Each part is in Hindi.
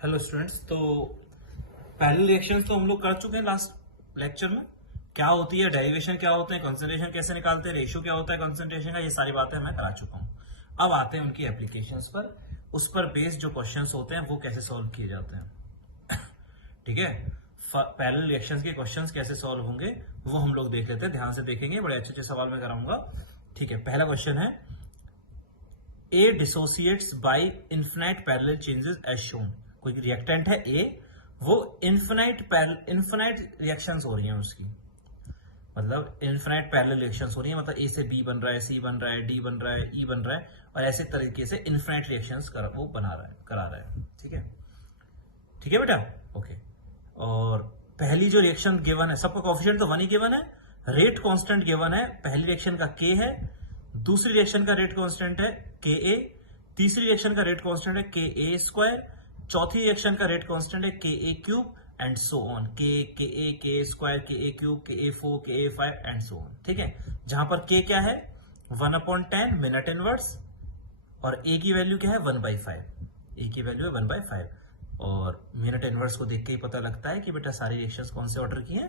Hello students. तो पैरेलल रिएक्शंस तो हम लोग कर चुके हैं लास्ट लेक्चर में। क्या होती है डेरिवेशन, क्या होते हैं कंसंट्रेशन, कैसे निकालते हैं, रेशियो क्या होता है कंसंट्रेशन का, ये सारी बातें मैं करा चुका हूँ। अब आते हैं उनकी एप्लीकेशंस पर, उस पर बेस्ड जो क्वेश्चंस होते हैं वो कैसे सॉल्व किए जाते हैं। ठीक है, पैरेलल रिएक्शंस के क्वेश्चंस कैसे सॉल्व होंगे वो हम लोग देख लेते हैं, ध्यान से देखेंगे, बड़े अच्छे अच्छे सवाल मैं कराऊंगा। ठीक है, पहला क्वेश्चन है A dissociates by infinite parallel changes as shown. कोई रिएक्टेंट है ए, वो इन्फिनाइट रिएक्शंस हो रही हैं उसकी, मतलब इन्फिनाइट पैरेलल रिएक्शंस हो रही है, मतलब ए से बी बन रहा है, सी बन रहा है, डी बन रहा है, ई बन रहा है, और ऐसे तरीके से इन्फिनाइट रिएक्शंस वो बना रहा है, करा रहा है। ठीक है, ठीक है बेटा, ओके। और पहली जो रिएक्शन गिवन है, सबका कोफिशिएंट तो 1 ही गिवन है, रेट कांस्टेंट गिवन है, पहली रिएक्शन का के है, दूसरी रिएक्शन का रेट कांस्टेंट है के ए, तीसरी रिएक्शन का रेट कांस्टेंट है के ए स्क्वायर, चौथी रिएक्शन का रेट कांस्टेंट है के ए क्यूब एंड सो ऑन, के ए के स्क्वायर, के ए क्यूब, के ए 4, के ए 5 एंड सो ऑन। ठीक है, जहां पर के क्या है 1/10 मिनट इनवर्स, और ए की वैल्यू क्या है 1/5, ए की वैल्यू है 1/5। और मिनट इनवर्स को देख के ही पता लगता है कि बेटा सारी रिएक्शंस कौन से ऑर्डर की हैं,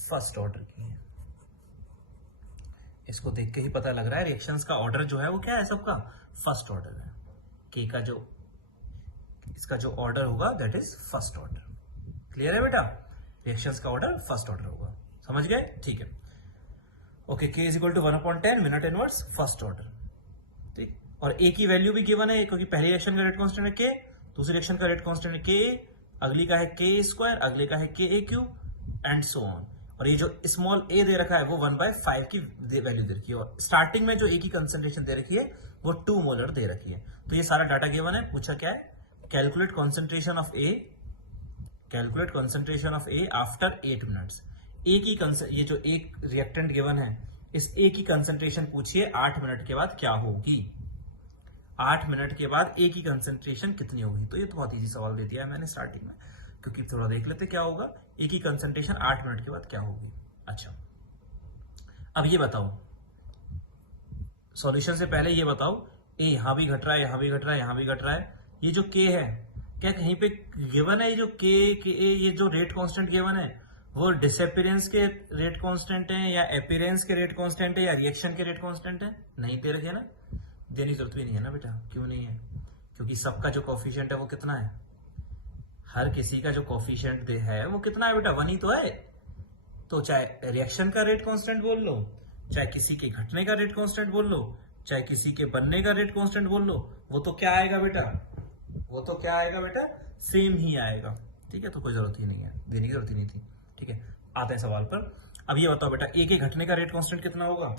फर्स्ट ऑर्डर की हैं। इसको देख के ही पता लग रहा है रिएक्शंस का ऑर्डर जो है वो क्या है, सबका फर्स्ट ऑर्डर है। के का जो इसका जो ऑर्डर होगा that is first order. Clear है बेटा, रिएक्शंस का ऑर्डर फर्स्ट ऑर्डर होगा, समझ गए? ठीक है, okay. K is equal to 1/10 minute inverse first order. ठीक, और ए की वैल्यू भी गिवन है, क्योंकि पहली रिएक्शन का रेट कांस्टेंट है के, दूसरी रिएक्शन का रेट कांस्टेंट है के, अगली का है के स्क्वायर, अगले का है के ए क्यूब एंड सो ऑन। और ये जो स्मॉल ए दे रखा है वो 1/5 की वैल्यू दे रखी है, और स्टार्टिंग में जो ए की कंसेंट्रेशन दे रखी है वो 2 मोलर दे रखी है। तो ये सारा डाटा गिवन है, पूछा क्या है, calculate concentration of A, calculate concentration of A after 8 minutes. A की ये जो एक रिएक्टेंट गिवन है, इस ए की कंसेंट्रेशन पूछिए 8 मिनट के बाद क्या होगी, 8 मिनट के बाद ए की कंसेंट्रेशन कितनी होगी। तो ये तो बहुत इजी सवाल दे दिया है मैंने स्टार्टिंग में, क्योंकि थोड़ा देख लेते क्या होगा, ए की कंसेंट्रेशन 8 मिनट के बाद क्या होगी। अच्छा, अब ये बताओ, सॉल्यूशन से पहले ये बताओ, ए यहां भी घट रहा है, यहां भी घट रहा है, यहां भी घट रहा है, ये जो के है क्या कहीं पे गिवन है, ये जो के ए, ये जो रेट कांस्टेंट गिवन है वो डिसअपीयरेंस के रेट कांस्टेंट है, या अपीयरेंस के रेट कांस्टेंट है, या रिएक्शन के रेट कांस्टेंट है? नहीं दे रखे ना, देने की जरूरत भी नहीं है ना बेटा। क्यों नहीं है? क्योंकि सबका जो कोफिशिएंट है वो कितना है, हर किसी का जो कोफिशिएंट है वो कितना है बेटा, 1 ही तो है। तो चाहे रिएक्शन का रेट कांस्टेंट बोल लो, चाहे किसी के घटने का रेट कांस्टेंट बोल लो, चाहे किसी के बनने का रेट कांस्टेंट बोल लो, वो तो क्या आएगा बेटा, वो तो क्या आएगा बेटा, सेम ही आएगा। ठीक है, तो कोई जरूरत ही नहीं है, देने की जरूरत ही नहीं थी। ठीक है, आते हैं सवाल पर। अब ये बताओ बेटा, ए के घटने का रेट कांस्टेंट कितना होगा?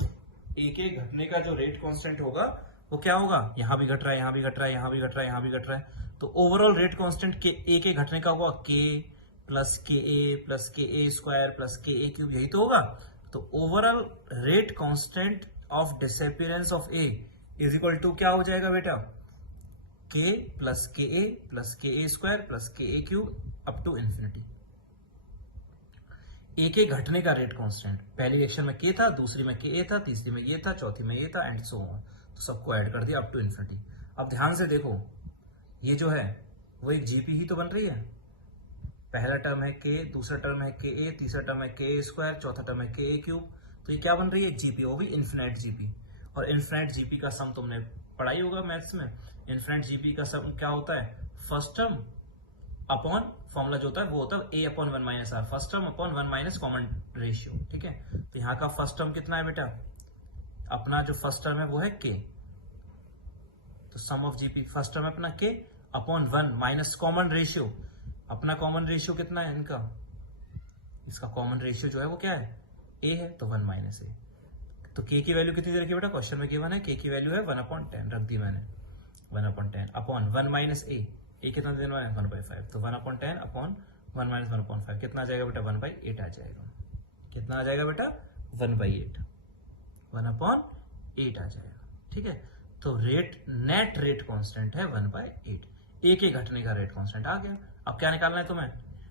ए के घटने का जो रेट कांस्टेंट होगा वो क्या होगा, यहां भी घट रहा है, यहां भी घट रहा है, यहां भी घट रहा है, यहां भी घट रहा है, तो ओवरऑल रेट कांस्टेंट के ए के घटने का होगा के प्लस के ए स्क्वायर प्लस के ए क्यूब, यही तो होगा। तो overall rate constant of disappearance of A is equal to क्या हो जाएगा बेटा, के प्लस के ए स्क्वायर प्लस के ए क्यूब अप टू इंफिनिटी। ए के घटने का रेट कांस्टेंट, पहली रिएक्शन में के था, दूसरी में के ए था, तीसरी में ये था, चौथी में ये था एंड सो ऑन, तो सबको ऐड कर दिया अप टू इंफिनिटी। अब ध्यान से देखो, ये जो है वो एक जीपी ही तो बन रही है, पहला टर्म है के, दूसरा टर्म है के ए, तीसरा टर्म है के स्क्वायर, चौथा टर्म है के ए क्यूब, तो ये क्या बन रही है, जीपी, वो भी इन्फिनाइट जीपी। और इन्फिनाइट जीपी का सम तुमने पढ़ा ही होगा मैथ्स में, इन्फिनाइट जीपी का सम क्या होता है, फर्स्ट टर्म अपॉन, फॉर्मूला जो होता है वो होता है A upon 1 minus R, first term upon 1 minus common ratio. ठीक है, तो यहाँ का फर्स्ट टर्म कितना है बेटा, अपना जो फर्स्ट टर्म है वो है के, तो सम ऑफ जीपी फर्स्ट टर्म है अपना के अपॉन 1 माइनस कॉमन रेशियो, अपना कॉमन रेशियो कितना है इनका, इसका कॉमन रेशियो जो है वो क्या है, ए है, तो 1 माइनस ए। तो के की वैल्यू कितनी दे रखी है बेटा, क्वेश्चन में गिवन है, के की वैल्यू है 1/10 रख दी मैंने, 1/10 अपॉन 1 माइनस ए कितना देना है 1/5, तो 1/10 अपॉन 1 माइनस 1/5 कितना आ जाएगा बेटा, 1/8 आ जाएगा। कितना आ जाएगा बेटा, 1/8, 1/8 आ जाएगा। ठीक है, तो रेट, नेट रेट कांस्टेंट है 1/8, ए के घटने का रेट कांस्टेंट आ गया। अब क्या निकालना है तुम्हें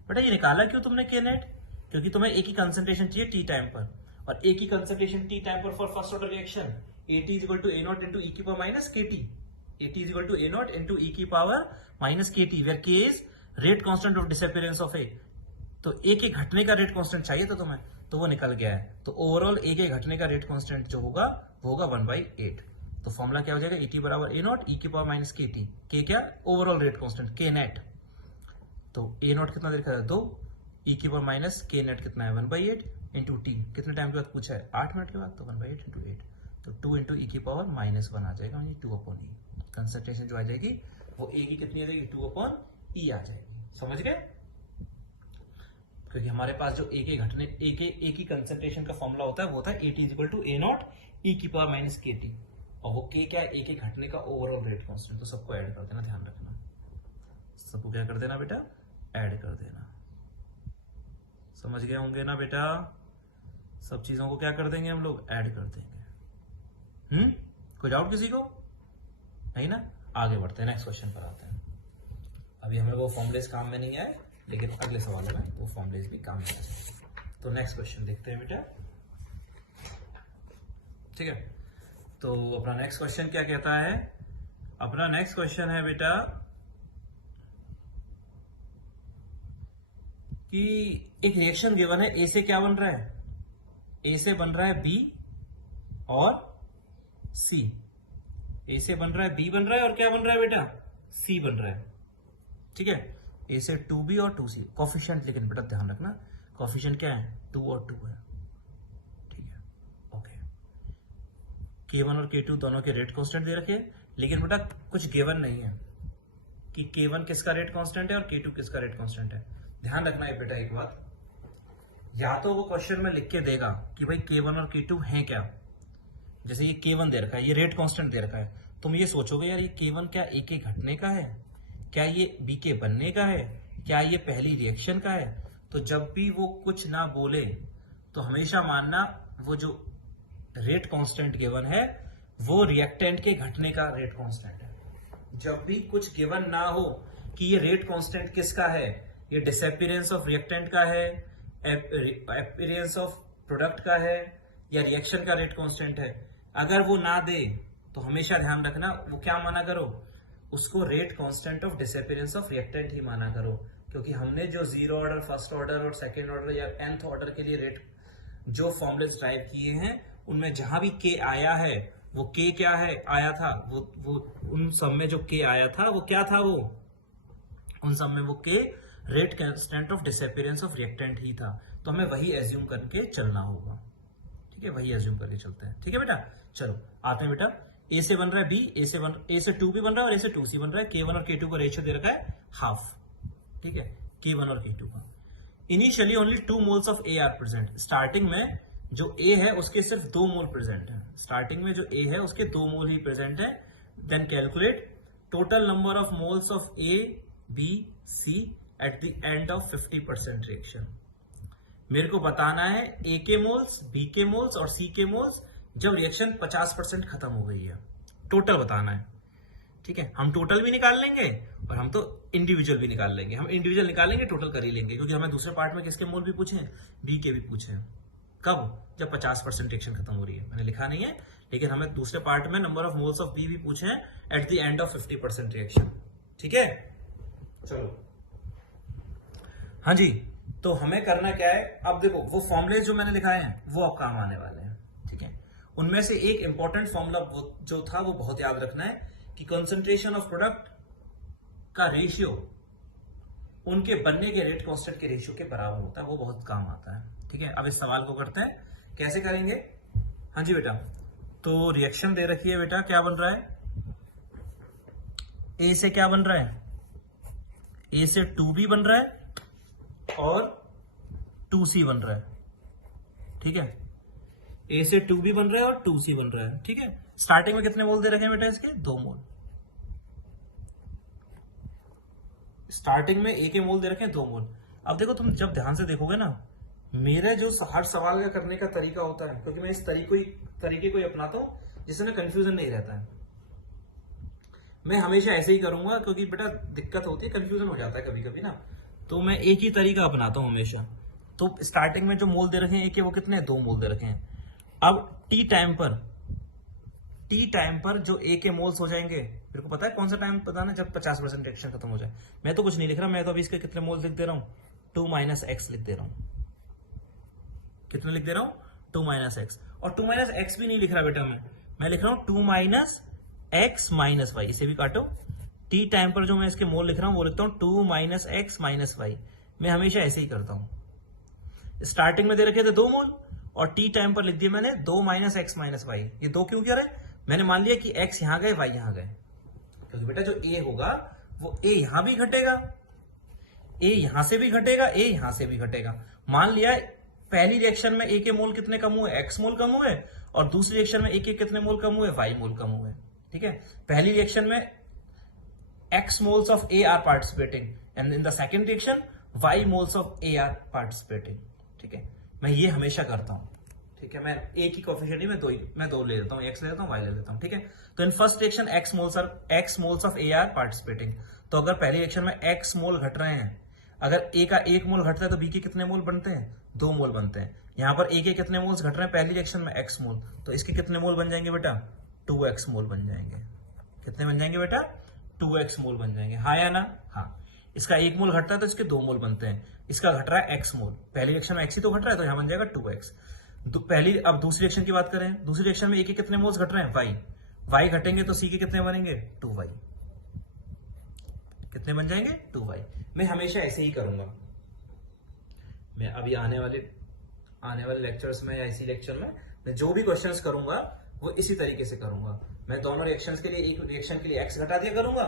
बेटा, ये निकाला क्यों तुमने के नेट, क्योंकि तुम्हें ए की कंसेंट्रेशन चाहिए टी टाइम पर, और ए की कंसेंट्रेशन टी टाइम पर for first order reaction, A T is equal to A naught into E की power minus K T, A T is equal to A naught into E की power minus K T, where K is rate constant of disappearance of A, तो ए के घटने का रेट कांस्टेंट चाहिए था तुम्हें, तो वो निकल गया है। तो ओवरऑल ए के घटने का रेट कांस्टेंट जो होगा वो होगा 1/8। तो फॉर्मूला क्या हो जाएगा, ई टी बराबर ए नॉट ई की पावर माइनस के टी, के क्या ओवरऑल रेट कांस्टेंट के नेट, तो ए नॉट कितना देखा है 2, ई की पावर माइनस के नेट कितना है 1/8 इंटू टी, कितने टाइम के बाद पूछा है 8 मिनट के बाद, तो 1/8 इंटू 8, तो 2 इंटू ई की पावर -1 आ जाएगा, 2/e। कंसंट्रेशन जो आ जाएगी वो ए की कितनी आ जाएगी 2/e आ जाएगी। समझ गए, क्योंकि हमारे पास जो ए के घटने ए की कंसंट्रेशन का फॉर्मूला होता है वो होता है A T equal to A naught E की पावर माइनस के टी, और वो के क्या है ए के घटने का ओवरऑल रेट कांस्टेंट। तो सबको ऐड कर देना, ध्यान रखना, सबको क्या कर देना बेटा, ऐड कर देना। समझ गए होंगे ना बेटा, सब चीजों को क्या कर देंगे हम लोग, ऐड कर देंगे। कोई डाउट किसी को नहीं ना, आगे बढ़ते हैं, नेक्स्ट क्वेश्चन पर आते हैं। अभी हमें वो फॉर्मुलेस काम में नहीं आए, लेकिन अगले सवालों में वो फॉर्मुलेस भी काम में आ जाएंगे। तो नेक्स्ट क्वेश्चन देखते हैं बेटा, ठीक है। तो अपना नेक्स्ट क्वेश्चन क्या कहता है, अपना नेक्स्ट क्वेश्चन है बेटा कि एक रिएक्शन गिवन है, ए से क्या बन रहा है, ए से बन रहा है बी और सी, ए से बन रहा है बी बन रहा है और क्या बन रहा है बेटा, सी बन रहा है, ठीक है। ए से 2b और 2c, कॉफिशिएंट लेकिन बेटा ध्यान रखना, कॉफिशिएंट क्या है 2 और 2 है, ठीक है, ओके। K1 और K2 दोनों के रेट कांस्टेंट दे रखे, लेकिन बेटा कुछ गिवन नहीं है कि K1 किसका रेट कांस्टेंट है और K2 किसका रेट कांस्टेंट है। ध्यान रखना है बेटा एक बात, या तो वो क्वेश्चन में लिख के देगा कि भाई K1 और K2 हैं क्या, जैसे ये K1 दे रखा है, ये रेट कांस्टेंट दे रखा है, तुम ये सोचोगे यार ये K1 क्या ए के घटने का है, क्या ये बी के बनने का है, क्या ये पहली रिएक्शन का है। तो जब भी वो कुछ ना बोले तो हमेशा मानना वो जो रेट कांस्टेंट गिवन है वो रिएक्टेंट के घटने का रेट कांस्टेंट है। जब भी कुछ गिवन ना हो कि ये रेट कांस्टेंट किसका है, ये डिसअपीयरेंस ऑफ रिएक्टेंट का है, अपीयरेंस ऑफ प्रोडक्ट का है, या रिएक्शन का रेट कांस्टेंट है, अगर वो ना दे तो हमेशा ध्यान रखना वो क्या माना करो, उसको rate constant of disappearance of reactant ही माना करो। क्योंकि हमने जो 0 ऑर्डर, फर्स्ट ऑर्डर और सेकेंड ऑर्डर या nth ऑर्डर के लिए रेट जो फॉर्मुलेस ड्राइव किए हैं उनमें जहां भी k आया है वो k क्या है आया था, वो उन सब में जो k आया था वो क्या था, वो उन सब में वो k rate constant of disappearance of reactant ही था। तो हमें वही एज्यूम करके चलना होगा, ठीक है, वही एज्यूम करके चलते हैं, ठीक है बेटा। चलो आते हैं बेटा, ए से बन रहा है बी, ए से 2b बन रहा है और ए से 2c बन रहा है, K1 और K2 का रेशियो दे रखा है हाफ, ठीक है, K1 और K2 का। Initially only 2 moles of A R present, starting में जो ए है उसके सिर्फ 2 मोल प्रेजेंट है, स्टार्टिंग में जो ए है उसके 2 मोल ही प्रेजेंट है। Then calculate total number of moles of A B C at the end of 50% reaction. मेरे को बताना है ए के मोल्स, बी के मोल्स और सी के मोल्स जब रिएक्शन 50% खत्म हो गई है, टोटल बताना है, ठीक है। हम टोटल भी निकाल लेंगे और हम तो इंडिविजुअल भी निकाल लेंगे, हम इंडिविजुअल निकालेंगे टोटल कर ही लेंगे, क्योंकि हमें दूसरे पार्ट में किसके मोल भी पूछे हैं, बी के भी पूछे हैं। कब, जब 50% रिएक्शन खत्म हो रही है, मैंने लिखा नहीं है, लेकिन हमें दूसरे पार्ट में number of moles of B भी पूछे हैं at the end of 50% reaction, ठीक है। चलो हाँ जी, तो हमें करना क्या है, अब देखो वो फॉर्मुले जो मैंने लिखाए हैं वो अब काम आने वाले हैं, ठीक है। उनमें से एक इंपॉर्टेंट फॉर्मूला जो था वो बहुत याद रखना है कि कंसंट्रेशन ऑफ प्रोडक्ट का रेशियो उनके बनने के रेट कांस्टेंट के रेशियो के बराबर होता है, वो बहुत काम आता है, ठीक है। अब इस सवाल को करते हैं, कैसे करेंगे। हाँ जी बेटा, तो रिएक्शन दे रखी है बेटा, क्या बन रहा है, ए से क्या बन रहा है, ए से 2b बन रहा है और 2c बन रहा है, ठीक है। ए से 2b बन रहा है और 2c बन रहा है, ठीक है। स्टार्टिंग में कितने मोल दे रखे हैं बेटा इसके, 2 मोल। स्टार्टिंग में ए के मोल दे रखे हैं 2 मोल। अब देखो तुम जब ध्यान से देखोगे ना, मेरे जो हर सवाल का करने का तरीका होता है, क्योंकि मैं इस तरीके को ही अपनाता हूं जिसमें कंफ्यूजन नहीं रहता है, मैं हमेशा ऐसे ही करूंगा, क्योंकि बेटा दिक्कत होती है, कंफ्यूजन हो जाता है कभी कभी ना, तो मैं एक ही तरीका अपनाता हूं हमेशा। तो स्टार्टिंग में जो मोल दे रखे हैं ए के वो कितने, 2 मोल दे रखे हैं। अब टी टी टाइम पर जो ए के मोल्स हो जाएंगे, मेरे को पता है कौन सा टाइम पता ना, जब 50% रिएक्शन खत्म हो जाए। मैं तो कुछ नहीं लिख रहा, मैं तो अभी इसके कितने मोल्स लिख दे रहा हूं, 2 - x लिख दे रहा हूं। कितने लिख दे रहा हूं, 2 - x। और 2 - x भी नहीं लिख रहा बेटा, मैं लिख रहा हूं 2 - x - y। इसे भी काटो। टी टाइम पर जो मैं इसके मोल लिख रहा हूं वो लिखता हूं 2 - x - y। मैं हमेशा ऐसे ही करता हूं। स्टार्टिंग में दे रखे थे 2 मोल और टी टाइम पर लिख दिया मैंने 2 - x - y। ये 2 क्यों किया रहे, मैंने मान लिया कि x यहां गए, y यहां गए, क्योंकि बेटा जो a होगा वो a यहां भी घटेगा, a यहां से भी घटेगा, a यहां से भी घटेगा। मान लिया पहली रिएक्शन में a के मोल कितने कम हुए, x मोल कम हुए, और दूसरी रिएक्शन में a के कितने मोल कम हुए, y मोल कम हुए। ठीक है, पहली रिएक्शन में x moles of A are participating and in the second reaction y moles of A are participating। ठीक है, मैं ये हमेशा करता हूं। ठीक है, मैं A की कोफिशिएंट मैं दो ले लेता हूं, x ले लेता हूं, y ले लेता हूं। ठीक है, तो in first reaction x moles of A are participating। तो अगर पहली रिएक्शन में x मोल घट रहे हैं, अगर A का 1 मोल घटता है तो B के कितने मोल बनते हैं, 2 मोल बनते हैं। यहां पर A के कितने मोल्स घट रहे हैं पहली रिएक्शन में, x मोल, तो इसके कितने मोल बन जाएंगे बेटा, 2x मोल बन जाएंगे। कितने बन जाएंगे बेटा, 2x मोल बन जाएंगे। हाँ या ना, हाँ। इसका 1 मोल घटता है तो इसके 2 मोल बनते हैं। इसका घट रहा है x मोल, पहली रिएक्शन में x ही तो घट रहा है, तो यहां बन जाएगा 2x। अब दूसरी रिएक्शन की बात करें, दूसरी रिएक्शन में a के कितने मोल्स घट रहे हैं, y घटेंगे तो c के कितने बनेंगे, 2y। कितने बन जाएंगे, 2y। मैं हमेशा ऐसे ही करूंगा। मैं अभी आने वाले लेक्चर्स में या इसी लेक्चर में मैं जो भी क्वेश्चंस करूंगा वो इसी तरीके से करूंगा। मैं दोनों रिएक्शंस के लिए, एक रिएक्शन के लिए x घटा दिया करूंगा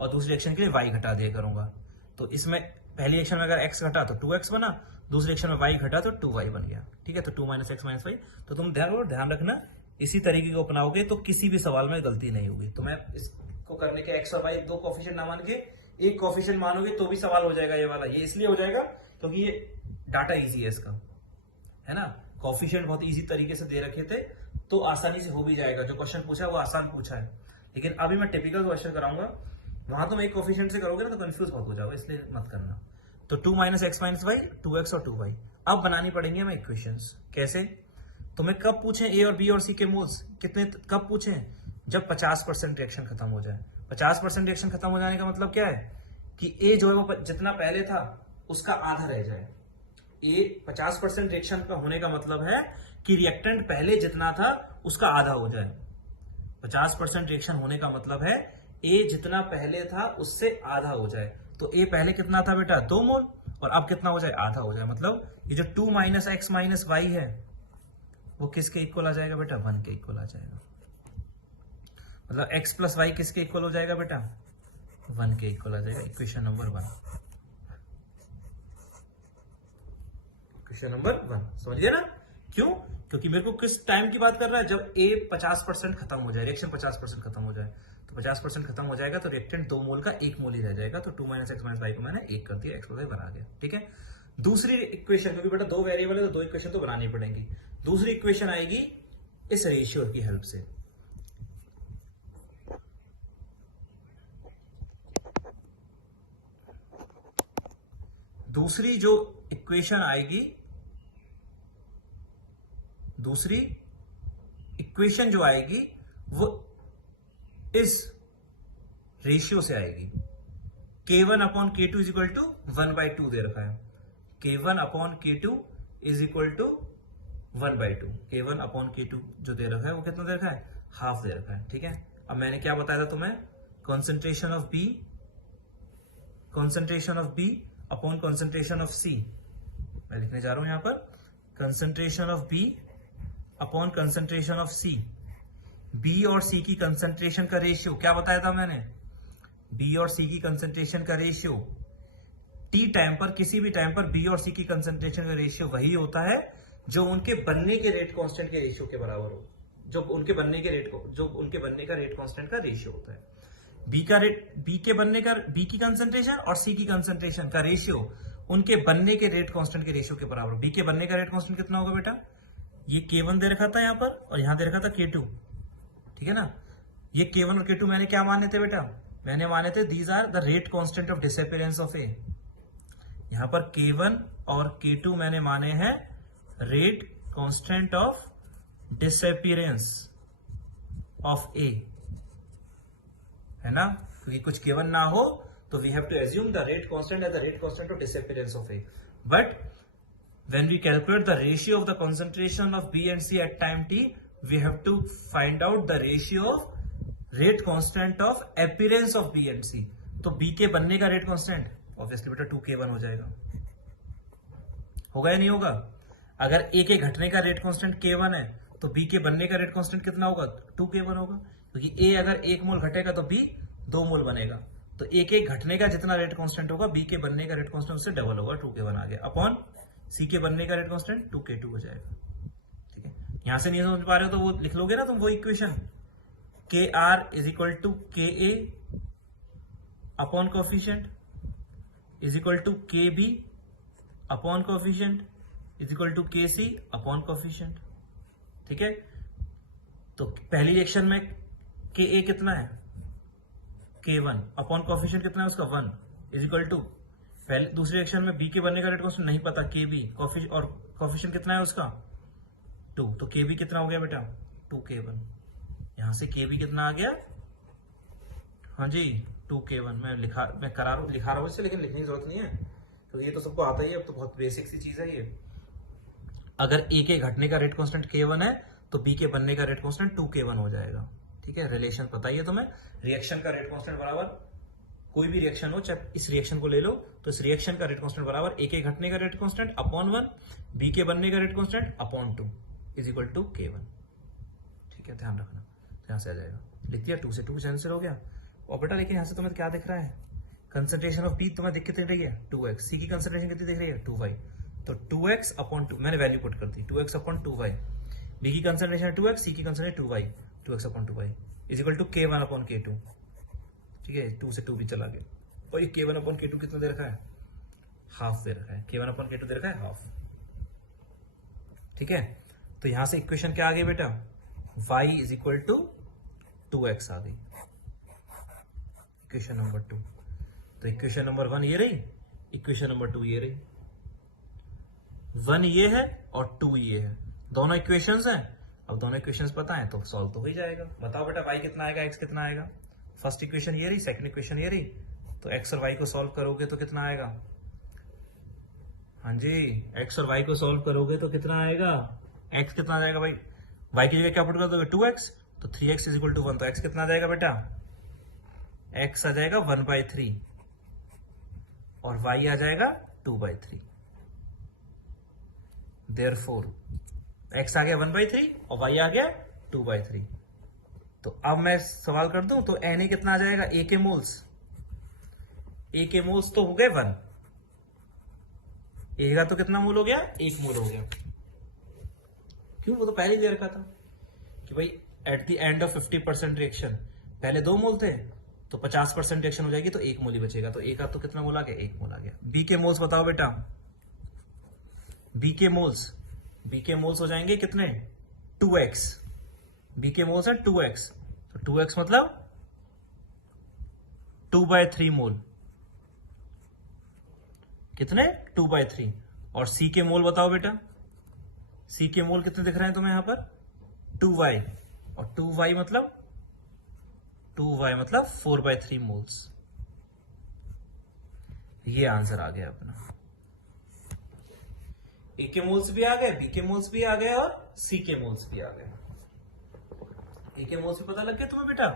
और दूसरी रिएक्शन के लिए y घटा दिया करूंगा। तो इसमें पहली रिएक्शन में अगर x घटा तो 2x बना, दूसरी रिएक्शन में y घटा तो 2y बन गया। ठीक है, तो 2 - x - y। तो तुम ध्यान रखना, इसी तरीके को अपनाओगे तो किसी भी सवाल में गलती नहीं होगी। तो मैं इसको करने के x और y 2 कोफिशिएंट ना मान के एक कोफिशिएंट मानोगे तो भी सवाल हो जाएगा ये वाला। ये इसलिए हो जाएगा क्योंकि ये डाटा ईजी है इसका, है ना। कोफिशिएंट बहुत ईजी तरीके से दे रखे थे तो आसानी से हो भी जाएगा। जो क्वेश्चन पूछा है वो आसान पूछा है, लेकिन अभी मैं टिपिकल क्वेश्चन कराऊंगा, वहां तुम एक कोफिशिएंट से करोगे ना तो कंफ्यूज बहुत हो जाओगे, इसलिए मत करना। तो 2 - x - y, 2x और 2y। अब बनानी पड़ेंगे हमें इक्वेशंस। कैसे, तुम्हें कब पूछें a और b और c के मोल्स कितने, कब पूछें, जब 50% रिएक्शन खत्म हो जाए। 50% रिएक्शन खत्म हो जाने का मतलब क्या है कि a जो है वो जितना पहले था उसका आधा रह जाए। ए 50% रिएक्शन का होने का मतलब है कि रिएक्टेंट पहले जितना था उसका आधा हो जाए। 50% रिएक्शन होने का मतलब है ए जितना पहले था उससे आधा हो जाए। तो ए पहले कितना था बेटा, 2 मोल, और अब कितना हो जाए, आधा हो जाए। मतलब ये जो 2 - x - y है वो किसके इक्वल आ जाएगा बेटा, 1 के इक्वल आ जाएगा। मतलब x + y किसके इक्वल हो जाएगा बेटा, 1 के इक्वल आ जाएगा। इक्वेशन नंबर 1, क्वेश्चन नंबर 1 समझ गया ना। क्यों, क्योंकि मेरे को किस टाइम की बात कर रहा है, जब A 50% खत्म हो जाए, रिएक्शन 50% खत्म हो जाए। तो 50% खत्म हो जाएगा तो रिएक्टेंट 2 मोल का 1 मोल ही रह जाएगा। तो 2 - x - y को मैंने 1 कर दिया, x + y बना गया। ठीक है, दूसरी इक्वेशन, क्योंकि बेटा 2 वेरिएबल है तो 2 इक्वेशन तो बनानी पड़ेगी। दूसरी इक्वेशन आएगी इस रेशियो की हेल्प से। दूसरी जो इक्वेशन आएगी, दूसरी इक्वेशन जो आएगी वो इस रेशियो से आएगी। K1/K2 = 1/2 दे रखा है। K1/K2 = 1/2। K1/K2 जो दे रखा है वो कितना दे रखा है, हाफ दे रखा है। ठीक है, अब मैंने क्या बताया था तुम्हें, concentration of B upon concentration of C। मैं लिखने जा रहा हूं यहां पर, concentration of B upon concentration of C। B और C की कंसंट्रेशन का रेशियो क्या बताया था मैंने, B और C की कंसंट्रेशन का रेशियो T टाइम पर, किसी भी टाइम पर B और C की कंसंट्रेशन का रेशियो वही होता है जो उनके बनने के रेट कांस्टेंट के रेशियो के बराबर हो। जो उनके बनने का रेट कांस्टेंट का रेशियो होता है। B की कंसंट्रेशन और C की कंसंट्रेशन का रेशियो उनके बनने के रेट कांस्टेंट के रेशियो के बराबर। B के बनने का रेट कांस्टेंट कितना होगा बेटा, ये K1 दे रखा था यहां पर और यहां दे रखा था K2। ठीक है ना, ये K1 और K2 मैंने क्या माने थे बेटा, मैंने माने थे these are the rate constant of disappearance of A. यहां पर K1 और K2 मैंने माने हैं rate constant of disappearance of A, है ना, क्योंकि कुछ गिवन ना हो तो we have to assume the rate constant as the rate constant of disappearance of A. But when we calculate the ratio of the concentration of B and C at time t, we have to find out the ratio of rate constant of appearance of B and C. तो B के बनने का रेट कांस्टेंट ऑब्वियसली बेटा 2k1 हो जाएगा. होगा या नहीं होगा? अगर A के घटने का रेट कांस्टेंट k1 है तो B के बनने का रेट कांस्टेंट कितना होगा? 2k1 होगा, क्योंकि A अगर 1 मोल घटेगा तो B 2 मोल बनेगा. तो A के घटने का जितना रेट कांस्टेंट होगा B के बनने का रेट कांस्टेंट उससे डबल होगा, 2k1 आ गया, अपॉन सी के बनने का रेट कांस्टेंट 2k2 हो जाएगा. ठीक है, यहां से नहीं समझ पा रहे हो तो वो लिख लोगे ना तुम, वो इक्वेशन के are is equal to K A upon coefficient is equal to K B upon coefficient is equal to K C upon coefficient. ठीक है, तो पहली रिएक्शन में के ए कितना है? k1 अपॉन कोफिशिएंट कितना है उसका? 1 इज इक्वल टू, पहले दूसरे रिएक्शन में बी के बनने का रेट कांस्टेंट नहीं पता, के बी और कोफिशिएंट कितना है उसका? 2. तो के बी कितना हो गया बेटा? 2k1. यहां से के बी कितना आ गया? हाँ जी 2k1. मैं लिखा रहा हूं इससे, लेकिन लिखने की जरूरत नहीं है क्योंकि ये तो सबको आता ही है, अब तो बहुत बेसिक सी चीज है ये. अगर ए के घटने का रेट कांस्टेंट k1 है तो बी के बनने का रेट कांस्टेंट 2k1 हो जाएगा. ठीक है, रिलेशन पता ही है तुम्हें. रिएक्शन का रेट कांस्टेंट बराबर कोई भी रिएक्शन हो, चाहे इस रिएक्शन को ले लो, तो इस रिएक्शन का रेट कांस्टेंट बराबर ए के घटने का रेट कांस्टेंट अपॉन 1, बी के बनने का rate constant upon 2 is equal to k1. ठीक है, ध्यान रखना. तो यहां से आ जाएगा, लिख दिया 2 से 2 कैंसिल हो गया. और बेटा लेकिन यहां से तुम्हें क्या दिख रहा है? कंसंट्रेशन ऑफ बी तुम्हें दिख रही है 2x, सी की कंसंट्रेशन कितनी दिख रही है? 2y. तो 2x अपॉन 2 मैंने वैल्यू पुट कर दी, 2x अपॉन 2y. बी की कंसंट्रेशन 2x, सी की concentration 2y, 2x upon 2y is equal to k1 upon k2. ठीक है, 2 से 2 भी चला गया. और ये k1 अपॉन k2 कितना दे रखा है? हाफ दे रखा है. k1 अपॉन k2 दे रखा है हाफ. ठीक है, तो यहां से इक्वेशन क्या आ गई बेटा? y is equal to 2x आ गई, इक्वेशन नंबर 2. तो इक्वेशन नंबर 1 ये रही, इक्वेशन नंबर 2 ये रही. 1 ये है और 2 ये है, दोनों इक्वेशंस हैं. अब दोनों इक्वेशंस पता है तो सॉल्व तो हो ही जाएगा. बताओ बेटा y कितना आएगा, x कितना आएगा? फर्स्ट इक्वेशन ये रही, सेकंड इक्वेशन ये रही, तो x और y को सॉल्व करोगे तो कितना आएगा? हाँ जी, x और y को सॉल्व करोगे तो कितना आएगा? x कितना आ जाएगा भाई? y की जगह क्या पुट कर दोगे? 2x, तो 3x इज इक्वल टू 1, तो x कितना आ जाएगा बेटा? x आ जाएगा 1/3 और y आ जाएगा 2/3. देयरफॉर x आ गया 1/3 और y आ गया 2/3. तो अब मैं सवाल कर दूं तो Na कितना आ जाएगा? A के मोल्स, A के मोल्स तो हो गए 1, A का तो कितना मोल हो गया? 1 मोल हो गया. क्यों? वो तो पहले ही दे रखा था कि भाई eight the end of 50% reaction पहले 2 मोल थे, तो 50% रिएक्शन हो जाएगी तो 1 मोल ही बचेगा. तो A का तो कितना मोल आ गया? 1 मोल आ गया. B के मोल्स बताओ बेटा. B के मोल्स हो जाएंगे कितने? 2x. B के मोल्स है 2x, तो 2x मतलब 2/3 मोल. कितने? 2/3. और C के मोल बताओ बेटा. C के मोल कितने दिख रहे हैं तुम्हें यहां पर? 2y. और 2y मतलब 4/3 मोल्स. ये आंसर आ गया अपना. A के मोल्स भी आ गए, B के मोल्स भी आ गए और C के मोल्स भी आ गए. A के मोल्स भी पता लग गए तुम्हें बेटा,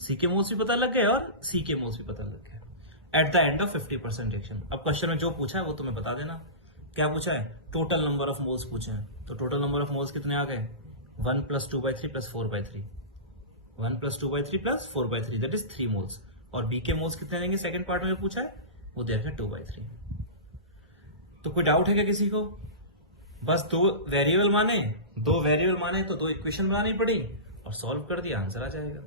C के मोल्स भी पता लग गए और C के मोल्स भी पता लग गए eight the end of 50% reaction. अब क्वेश्चन में जो पूछा है वो तुम्हें बता देना. क्या पूछा है? टोटल नंबर ऑफ मोल्स पूछे हैं. तो टोटल नंबर ऑफ मोल्स कितने आ गए? 1 + 2/3 + 4/3. 1 + 2/3 + 4/3 दैट इज 3 मोल्स. और B के मोल्स कितने रहेंगे? सेकंड पार्ट में जो पूछा है वो दे रखे 2/3. तो कोई डाउट है क्या किसी को? बस दो वेरिएबल माने तो 2 इक्वेशन बनानी पड़ी और सॉल्व कर दिया, आंसर आ जाएगा.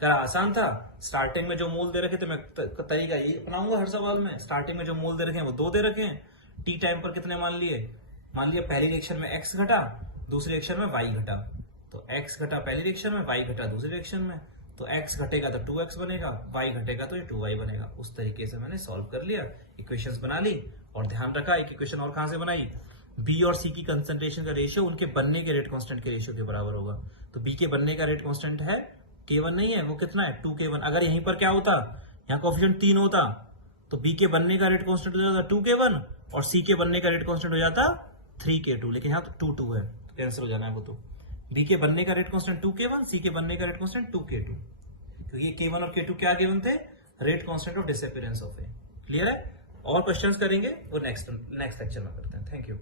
क्या आसान था? स्टार्टिंग में जो मोल दे रखे थे, मैं तरीका यही अपनाऊंगा हर सवाल में. स्टार्टिंग में जो मोल दे रखे हैं वो 2 दे रखे हैं. टी टाइम पर कितने मान लिया पहली रिएक्शन में x घटा, दूसरी रिएक्शन में y घटा. तो x घटा पहली रिएक्शन में, y घटा दूसरी रिएक्शन में. तो x घटेगा तो 2x बनेगा, y घटेगा तो ये 2y बनेगा. उस तरीके से मैंने सॉल्व कर लिया, इक्वेशंस बना ली. और ध्यान रखा एक इक्वेशन और कहां से बनाई? B और C की कंसंट्रेशन का रेशियो उनके बनने के रेट कांस्टेंट के रेशियो के बराबर होगा. तो B के बनने का रेट कांस्टेंट है K1 नहीं है, वो कितना है 2K1। अगर यहीं पर क्या होता, यहाँ कोफिशिएंट 3 होता तो B के बनने का रेट कांस्टेंट हो जाता 2K1 और C के बनने का रेट कांस्टेंट हो जाता 3K2, लेकिन यहाँ तो 2 है, तो कैंसिल हो जाना है वो। तो B के बनने का रेट कांस्टेंट 2K1, C के बनने का रेट कांस्टेंट 2K2, क्योंकि ये K1 और K2 क्या गिवन थे, rate constant of disappearance of A. Clear है? और क्वेश्चंस करेंगे वो नेक्स्ट लेक्चर में करते हैं। Thank you.